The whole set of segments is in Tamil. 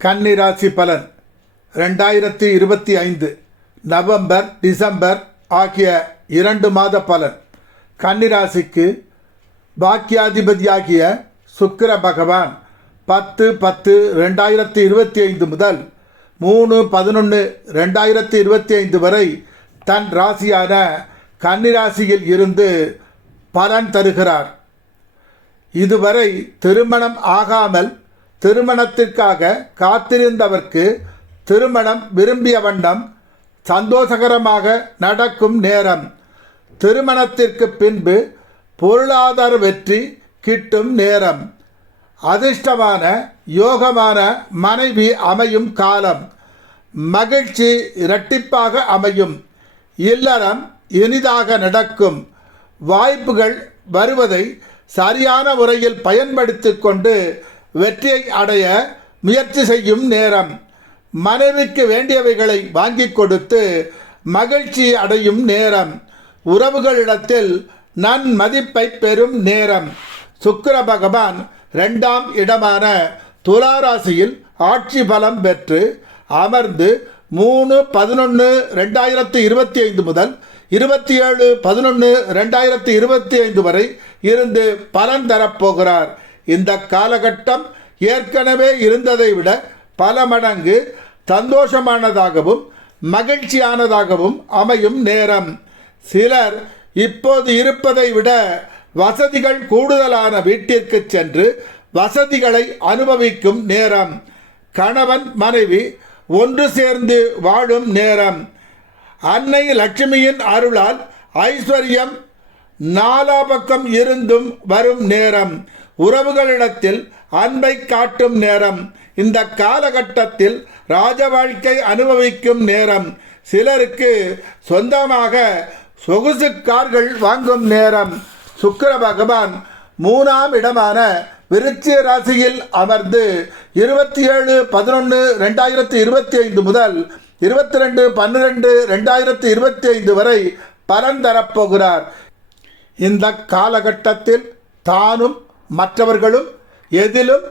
கன்னிராசி பலன் 2025 நவம்பர் டிசம்பர் ஆகிய 2 மாத பலன். கன்னிராசிக்கு பாக்கியாதிபதியாகிய சுக்கிர பகவான் 10-10-2025 முதல் 3-11-2025 வரை தன் ராசியான கன்னிராசியில் இருந்து பலன் தருகிறார். இதுவரை திருமணம் ஆகாமல் திருமணத்திற்காக காத்திருந்தவர்க்கு திருமணம் விரும்பிய வண்ணம் சந்தோஷகரமாக நடக்கும் நேரம். திருமணத்திற்கு பின்பு பொருளாதார வெற்றி கிட்டும் நேரம். அதிர்ஷ்டமான யோகமான மனைவி அமையும் காலம். மகிழ்ச்சி இரட்டிப்பாக அமையும். இல்லறம் இனிதாக நடக்கும். வாய்ப்புகள் வருவதை சரியான முறையில் பயன்படுத்தி கொண்டு வெற்றியை அடைய முயற்சி செய்யும் நேரம். மனைவிக்கு வேண்டியவைகளை வாங்கி கொடுத்து மகிழ்ச்சி அடையும் நேரம். உறவுகளிடத்தில் நன்மதிப்பை பெறும் நேரம். சுக்கிர பகவான் 2ஆம் இடமான துலாராசியில் ஆட்சி பலம் பெற்று அமர்ந்து 3-11-2025 முதல் 27-11-2025 வரை இருந்து பலன் தரப்போகிறார். இந்த காலகட்டம் ஏற்கனவே இருந்ததை விட பல மடங்கு சந்தோஷமானதாகவும் மகிழ்ச்சியானதாகவும் அமையும் நேரம். சிலர் இப்போது இருப்பதை விட வசதிகள் கூடுதலான வீட்டிற்கு சென்று வசதிகளை அனுபவிக்கும் நேரம். கணவன் மனைவி ஒன்று சேர்ந்து வாழும் நேரம். அன்னை லட்சுமியின் அருளால் ஐஸ்வர்யம் நாலா பக்கம் இருந்தும் வரும் நேரம். உறவுகளிடத்தில் அன்பை காட்டும் நேரம். இந்த காலகட்டத்தில் ராஜ வாழ்க்கை அனுபவிக்கும் நேரம். சிலருக்கு சொந்தமாக சொகுசு கார்கள் வாங்கும் நேரம். சுக்கிர பகவான் 3ஆம் இடமான விருச்சிக ராசியில் அமர்ந்து 27-11-2025 முதல் 22-12-2025 வரை பலன் தரப்போகிறார். இந்த காலகட்டத்தில் தானும் மற்றவர்களும் எதிலும்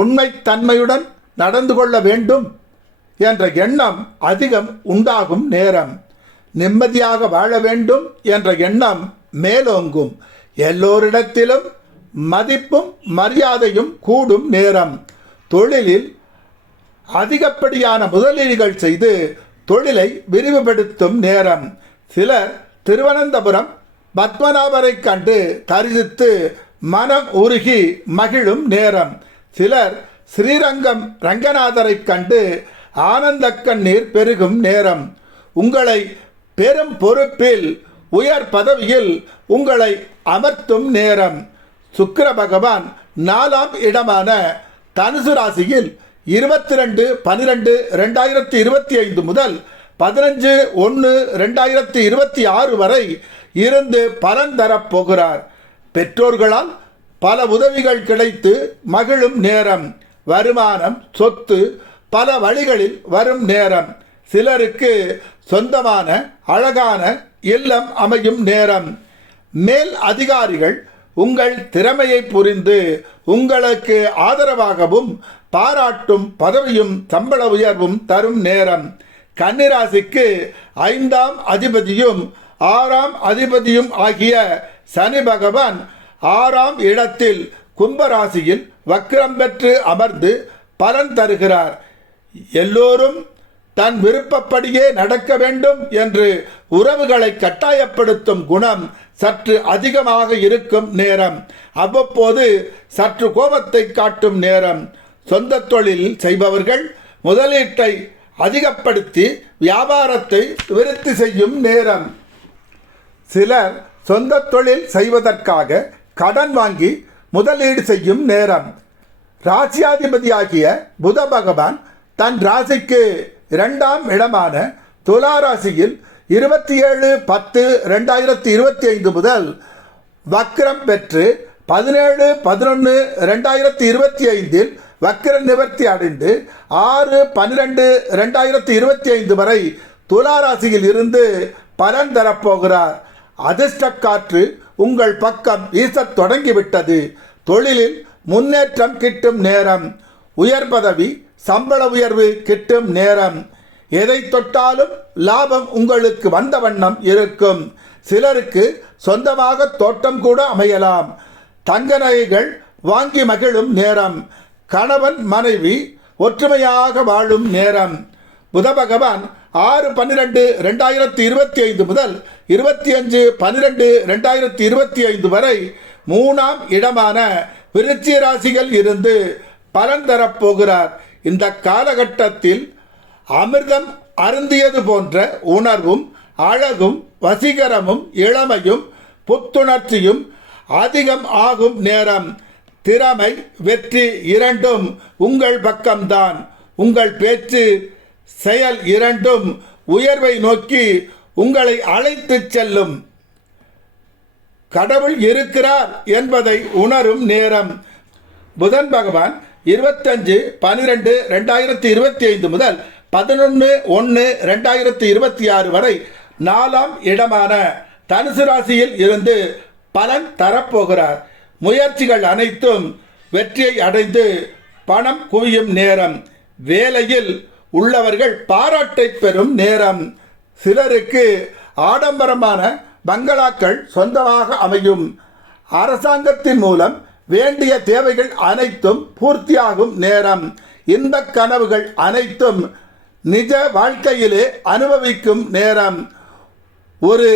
உண்மைத்தன்மையுடன் நடந்து கொள்ள வேண்டும் என்ற எண்ணம் அதிகம் உண்டாகும் நேரம். நிம்மதியாக வாழ வேண்டும் என்ற எண்ணம் மேலோங்கும். எல்லோரிடத்திலும் மதிப்பும் மரியாதையும் கூடும் நேரம். தொழிலில் அதிகப்படியான முதலீடுகள் செய்து தொழிலை விரிவுபடுத்தும் நேரம். சிலர் திருவனந்தபுரம் பத்மநாபரை கண்டு தரிசித்து மனம் உருகி மகிழும் நேரம். சிலர் ஸ்ரீரங்கம் ரங்கநாதரை கண்டு ஆனந்த கண்ணீர் பெருகும் நேரம். உங்களை பெரும் பொறுப்பில் உயர் பதவியில் உங்களை அமர்த்தும் நேரம். சுக்கிர பகவான் 4ஆம் இடமான தனுசு ராசியில் 22-12-2025 முதல் 15-1-2026 வரை இருந்து பலன் தரப்போகிறார். பெற்றோர்களால் பல உதவிகள் கிடைத்து மகிழும் நேரம். வருமானம் சொத்து பல வழிகளில் வரும் நேரம். சிலருக்கு சொந்தமான அழகான இல்லம் அமையும் நேரம். மேல் அதிகாரிகள் உங்கள் திறமையை புரிந்து உங்களுக்கு ஆதரவாகவும் பாராட்டும் பதவியும் சம்பள உயர்வும் தரும் நேரம். கன்னிராசிக்கு 5ஆம் அதிபதியும் 6ஆம் அதிபதியும் ஆகிய சனி பகவான் 6ஆம் இடத்தில் கும்பராசியில் வக்ரம் பெற்று அமர்ந்து பலன் தருகிறார். எல்லோரும் தன் விருப்பப்படியே நடக்க வேண்டும் என்று உறவுகளை கட்டாயப்படுத்தும் குணம் சற்று அதிகமாக இருக்கும் நேரம். அவ்வப்போது சற்று கோபத்தை காட்டும் நேரம். சொந்த தொழில் செய்பவர்கள் முதலீட்டை அதிகப்படுத்தி வியாபாரத்தை விருத்தி செய்யும் நேரம். சிலர் சொந்த தொழில் செய்வதற்காக கடன் வாங்கி முதலீடு செய்யும் நேரம். ராசியாதிபதியாகிய புத பகவான் தன் ராசிக்கு 2ஆம் இடமான துலாராசியில் 27-10-2025 முதல் வக்ரம் பெற்று 17-11-2025 வக்ர நிவர்த்தி அடைந்து 6-12-2025 வரை துலாராசியில் இருந்து பலன் தரப்போகிறார். அதிர்ஷ்ட காற்று உங்கள் பக்கம் வீசத் தொடங்கிவிட்டது. தொழிலில் முன்னேற்றம் கிட்டும் நேரம். உயர் பதவி சம்பள உயர்வு கிட்டும் நேரம். எதை தொட்டாலும் லாபம் உங்களுக்கு வந்த வண்ணம் இருக்கும். சிலருக்கு சொந்தமாக தோட்டம் கூட அமையலாம். தங்க நகைகள் வாங்கி மகிழும் நேரம். கணவன் மனைவி ஒற்றுமையாக வாழும் நேரம். புத பகவான் 6/12/2025 முதல் 25/12/2025 வரை 3ஆம் இடமான விருச்சிக ராசிகள் இருந்து பலன் தரப்போகிறார். இந்த காலகட்டத்தில் அமிர்தம் அருந்தியது போன்ற உணர்வும் அழகும் வசீகரமும் இளமையும் புத்துணர்ச்சியும் அதிகம் ஆகும் நேரம். திறமை வெற்றி இரண்டும் உங்கள் பக்கம்தான். உங்கள் பேச்சு செயல் இரண்டும் உயர்வை நோக்கி உங்களை அழைத்துச் செல்லும். கடவுள் இருக்கிறார் என்பதை உணரும் நேரம். புதன் பகவான் 25/12/2025 முதல் 11/1/2026 வரை 4ஆம் இடமான தனுசு ராசியில் இருந்து பலன் தரப்போகிறார். முயற்சிகள் அனைத்தும் வெற்றியை அடைந்து பணம் குவியும் நேரம். வேலையில் உள்ளவர்கள் பாராட்டை பெறும் நேரம். சிலருக்கு ஆடம்பரமான பங்களாக்கள் சொந்தமாக அமையும். அரசாங்கத்தின் மூலம் வேண்டிய தேவைகள் அனைத்தும் பூர்த்தியாகும் நேரம். இன்பக் கனவுகள் அனைத்தும் நிஜ வாழ்க்கையிலே அனுபவிக்கும் நேரம். ஒரு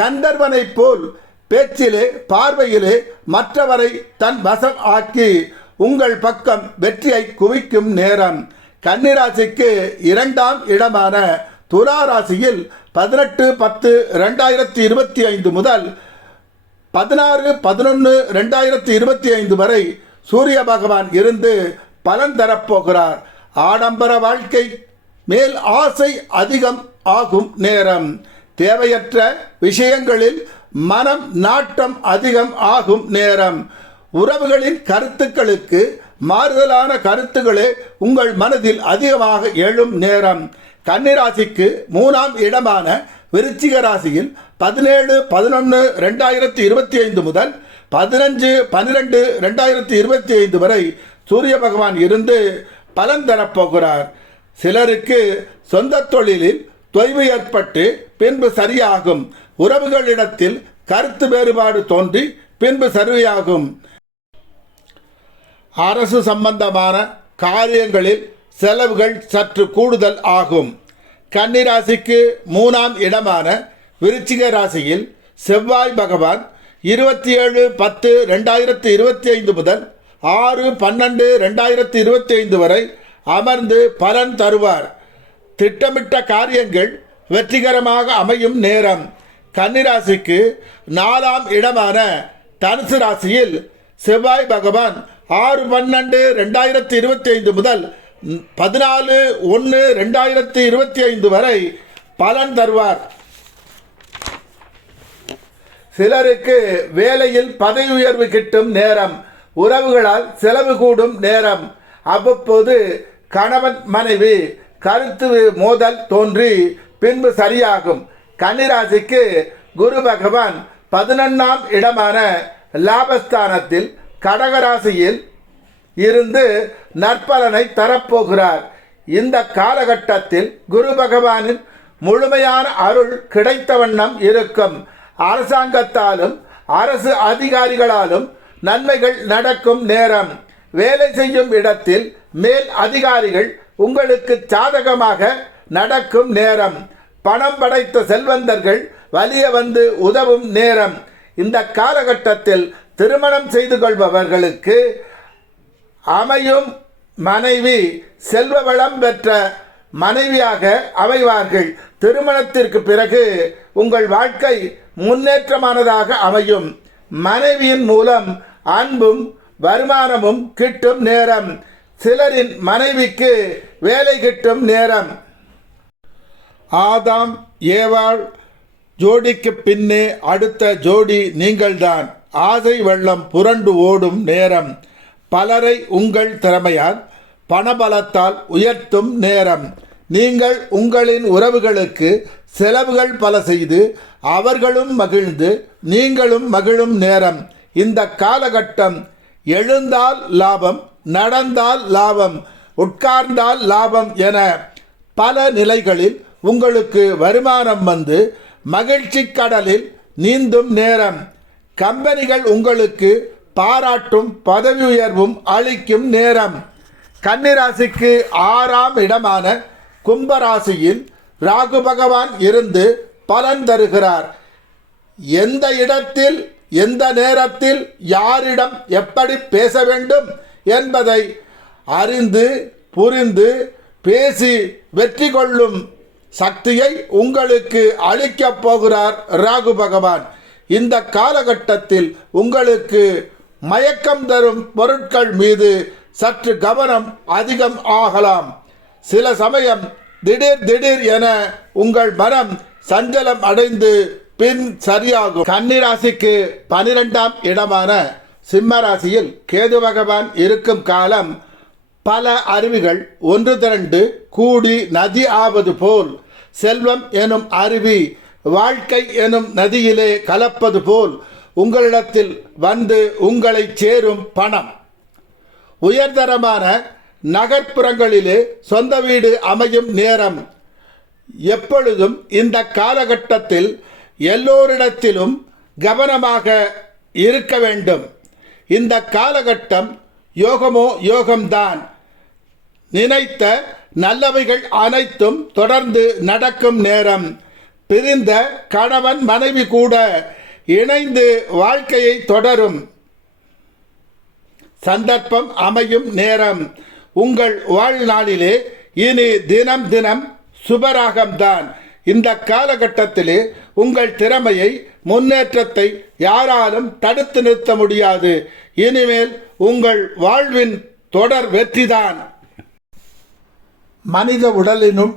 கந்தர்வனைப் போல் பேச்சிலே பார்வையிலே மற்றவரை தன் வசம் ஆக்கி உங்கள் பக்கம் வெற்றியை குவிக்கும் நேரம். கன்னிராசிக்கு 2ஆம் இடமான துலா ராசியில் 18/10/2025 முதல் 16/11/2025 வரை சூரிய பகவான் இருந்து பலன் தரப்போகிறார். ஆடம்பர வாழ்க்கை மேல் ஆசை அதிகம் ஆகும் நேரம். தேவையற்ற விஷயங்களில் மனம் நாட்டம் அதிகம் ஆகும் நேரம். உறவுகளின் கருத்துக்களுக்கு மாறுதலான கருத்துக்களே உங்கள் மனதில் அதிகமாக எழும் நேரம். கன்னிராசிக்கு 3ஆம் இடமான விருச்சிக ராசியில் 17/11/2025 முதல் 15/12/2025 வரை சூரிய பகவான் இருந்து பலன் தரப்போகிறார். சிலருக்கு சொந்த தொழிலில் தொய்வு ஏற்பட்டு பின்பு சரியாகும். உறவுகளிடத்தில் கருத்து வேறுபாடு தோன்றி பின்பு சரியாகும். அரசு சம்பந்தமான காரியங்களில் செலவுகள் சற்று கூடுதல் ஆகும். கன்னிராசிக்கு 3ஆம் இடமான விருச்சிக ராசியில் செவ்வாய் பகவான் 27/10/2025 முதல் 6/12/2025 வரை அமர்ந்து பலன் தருவார். திட்டமிட்ட காரியங்கள் வெற்றிகரமாக அமையும் நேரம். கன்னிராசிக்கு 4ஆம் இடமான தனுசு ராசியில் செவ்வாய் பகவான் 6/12/2025 முதல் 14/1/2025 வரை பலன் தருவார். சிலருக்கு வேலையில் பதவி உயர்வு கிட்டும் நேரம். உறவுகளால் செலவு கூடும் நேரம். அவ்வப்போது கணவன் மனைவி கருத்து மோதல் தோன்றி பின்பு சரியாகும். கன்னிராசிக்கு குரு பகவான் 11ஆம் இடமான லாபஸ்தானத்தில் கடகராசியில் இருந்து நற்பலனை தரப்போகிறார். இந்த காலகட்டத்தில் குரு பகவானின் முழுமையான அருள் கிடைத்த வண்ணம் இருக்கும். அரசாங்கத்தாலும் அரசு அதிகாரிகளாலும் நன்மைகள் நடக்கும் நேரம். வேலை செய்யும் இடத்தில் மேல் அதிகாரிகள் உங்களுக்கு சாதகமாக நடக்கும் நேரம். பணம் படைத்த செல்வந்தர்கள் வலிய வந்து உதவும் நேரம். இந்த காலகட்டத்தில் திருமணம் செய்து கொள்பவர்களுக்கு அமையும் மனைவி செல்வ வளம் பெற்ற மனைவியாக அமைவார்கள். திருமணத்திற்கு பிறகு உங்கள் வாழ்க்கை முன்னேற்றமானதாக அமையும். மனைவியின் மூலம் அன்பும் வருமானமும் கிட்டும் நேரம். சிலரின் மனைவிக்கு வேலை கிட்டும் நேரம். ஆதாம் ஏவாள் ஜோடிக்கு பின்னே அடுத்த ஜோடி நீங்கள்தான். ஆசை வெள்ளம் புரண்டு ஓடும் நேரம். பலரை உங்கள் திறமையால் பணபலத்தால் உயர்த்தும் நேரம். நீங்கள் உங்களின் உறவுகளுக்கு செலவுகள் பல செய்து அவர்களும் மகிழ்ந்து நீங்களும் மகிழும் நேரம். இந்த காலகட்டம் எழுந்தால் லாபம், நடந்தால் லாபம். உட்கார்ந்தால் லாபம் என பல நிலைகளில் உங்களுக்கு வருமானம் வந்து மகிழ்ச்சி கடலில் நீந்தும் நேரம். கம்பெனிகள் உங்களுக்கு பாராட்டும் பதவி உயர்வும் அளிக்கும் நேரம். கன்னிராசிக்கு 6ஆம் இடமான கும்பராசியில் ராகு பகவான் இருந்து பலன் தருகிறார். எந்த இடத்தில் எந்த நேரத்தில் யாரிடம் எப்படி பேச வேண்டும் என்பதை அறிந்து புரிந்து பேசி வெற்றி கொள்ளும் சக்தியை உங்களுக்கு அளிக்கப் போகிறார் ராகு பகவான். இந்த காலகட்டத்தில் உங்களுக்கு மயக்கம் தரும் பொருட்கள் மீது சற்று கவனம் அதிகம் ஆகலாம். சில சமயம் திடீர் என உங்கள் மனம் சஞ்சலம் அடைந்து பின் சரியாகும். கன்னிராசிக்கு 12ஆம் இடமான சிம்ம ராசியில் கேது பகவான் இருக்கும் காலம் பல அருவிகள் ஒன்று திரண்டு கூடி நதி ஆவது போல், செல்வம் எனும் அருவி வாழ்க்கை எனும் நதியிலே கலப்பது போல் உங்களிடத்தில் வந்து உங்களை சேரும் பணம். உயர்தரமான நகர்ப்புறங்களிலே சொந்த வீடு அமையும் நேரம். எப்பொழுதும் இந்த காலகட்டத்தில் எல்லோரிடத்திலும் கவனமாக இருக்க வேண்டும். இந்த காலகட்டம் யோகமோ யோகம்தான். நினைத்த நல்லவைகள் அனைத்தும் தொடர்ந்து நடக்கும் நேரம். பிரிந்த கணவன் மனைவி கூட இணைந்து வாழ்க்கையை தொடரும் சந்தர்ப்பம் அமையும் நேரம். உங்கள் வாழ்நாளிலே இனி தினம் தினம் சுபராகம்தான். இந்த காலகட்டத்திலே உங்கள் திறமையை முன்னேற்றத்தை யாராலும் தடுத்து நிறுத்த முடியாது. இனிமேல் உங்கள் வாழ்வின் தொடர் வெற்றிதான். மனித உடலினுள்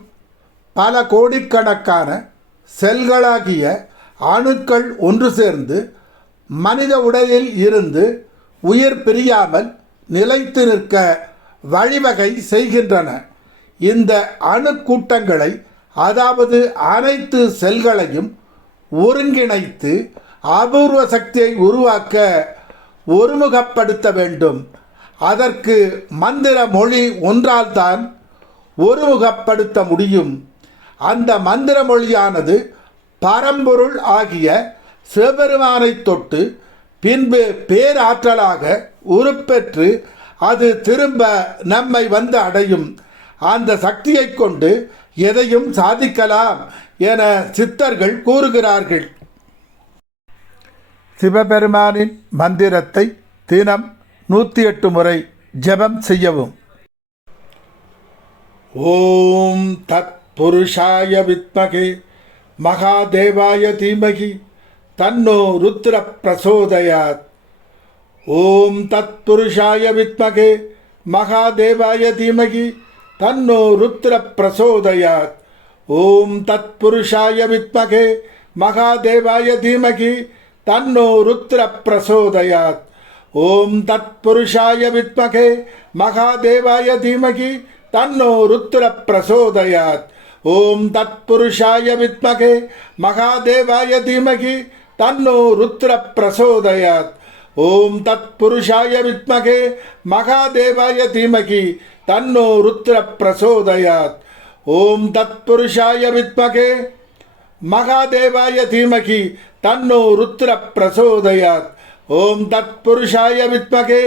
பல கோடிக்கணக்கான செல்களாகிய அணுக்கள் ஒன்று சேர்ந்து மனித உடலில் இருந்து உயிர் பிரியாமல் நிலைத்து நிற்க வழிவகை செய்கின்றன. இந்த அணுக்கூட்டங்களை, அதாவது அனைத்து செல்களையும் ஒருங்கிணைத்து அபூர்வ சக்தியை உருவாக்க ஒருமுகப்படுத்த வேண்டும். அதற்கு மந்திர மொழி ஒன்றால்தான் ஒருமுகப்படுத்த முடியும். அந்த மந்திர மொழியானது பரம்பொருள் ஆகிய சிவபெருமானை தொட்டு பின்பு பேராற்றலாக உருப்பெற்று அது திரும்ப நம்மை வந்து அடையும். அந்த சக்தியை கொண்டு எதையும் சாதிக்கலாம் என சித்தர்கள் கூறுகிறார்கள். சிவபெருமானின் மந்திரத்தை தினம் 108 முறை ஜெபம் செய்யவும். ஓம் தத் புருஷாய வித்மகே மகாதேவாய தீமகி தன்னோ ருத்ர பிரசோதயாத். ஓம் தத் புருஷாய வித்மகே மகாதேவாய தீமகி தன்னோ ருத்ர பிரசோதயாத். ஓம் தத் புருஷாய வித்மகே மகாதேவாய தீமகி தன்னோ ருத்ர பிரசோதயாத். ஓம் தத் புருஷாய வித்மகே மகாதேவாய தீமகி தன்னோ ருத்ர பிரசோதயாத். ஓம் தத் புருஷாய வித்மகே மகாதேவாய தீமகி தன்னோ ருத்ர பிரசோதயாத். ஓம் தத் புருஷாய வித்மகே மகாதேவாய தீமகி தன்னோ ருத்ர பிரசோதயாத். ஓம் தத் புருஷாய வித்மகே மகாதேவாய தீமகி தன்னோ ருத்ர பிரசோதயாத். ஓம் தத் புருஷாய வித்மகே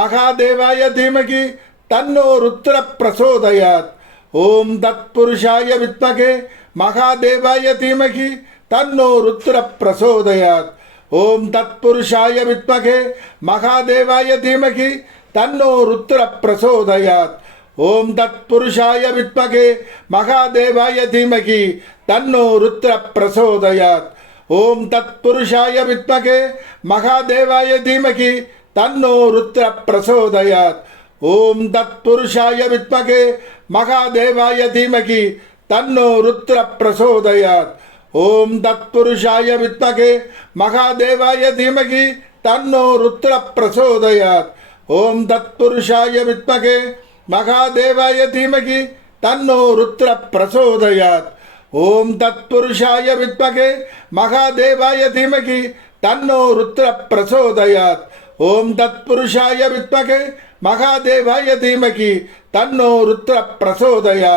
மகாதேவாய தீமகி தன்னோ ருத்ர பிரசோதயாத். ஓம் தத் புருஷாய வித்மகே மகாதேவாய தீமகி தன்னோ ருத்ர பிரசோதயாத். ஓம் தத் புருஷாய வித்மகே மகாதேவாய தீமகி தன்னோ ருத்ர பிரசோதயாத். ஓம் தத் புருஷாய வித்மகே மகாதேவாய தீமகி தன்னோ ருத்ர பிரசோதயாத். ஓம் தத் புருஷாய வித்மகே மகாதேவாய தீமகி தன்னோ ருத்ர பிரசோதயாத். ஓம் தத் புருஷாய வித்மகே மகாதேவாய தீமகி தன்னோ ருத்ர பிரசோதயாத். ஓம் தத் புருஷாய வித்மகே மகாதேவாய தீமகி தன்னோ ருத்ர பிரசோதயாத். ஓம் தத் புருஷாய வித்மகே மகாதேவாய தீமகி தன்னோ ருத்ர பிரசோதயாத். ஓம் தத் புருஷாய வித்மகே மகாதேவாய தீமகி தன்னோ ருத்ர பிரசோதயாத். ஓம் தத் புருஷாய வித்மகே மகாதேவாய தீமகி தன்னோ ருத்ர பிரசோதயா.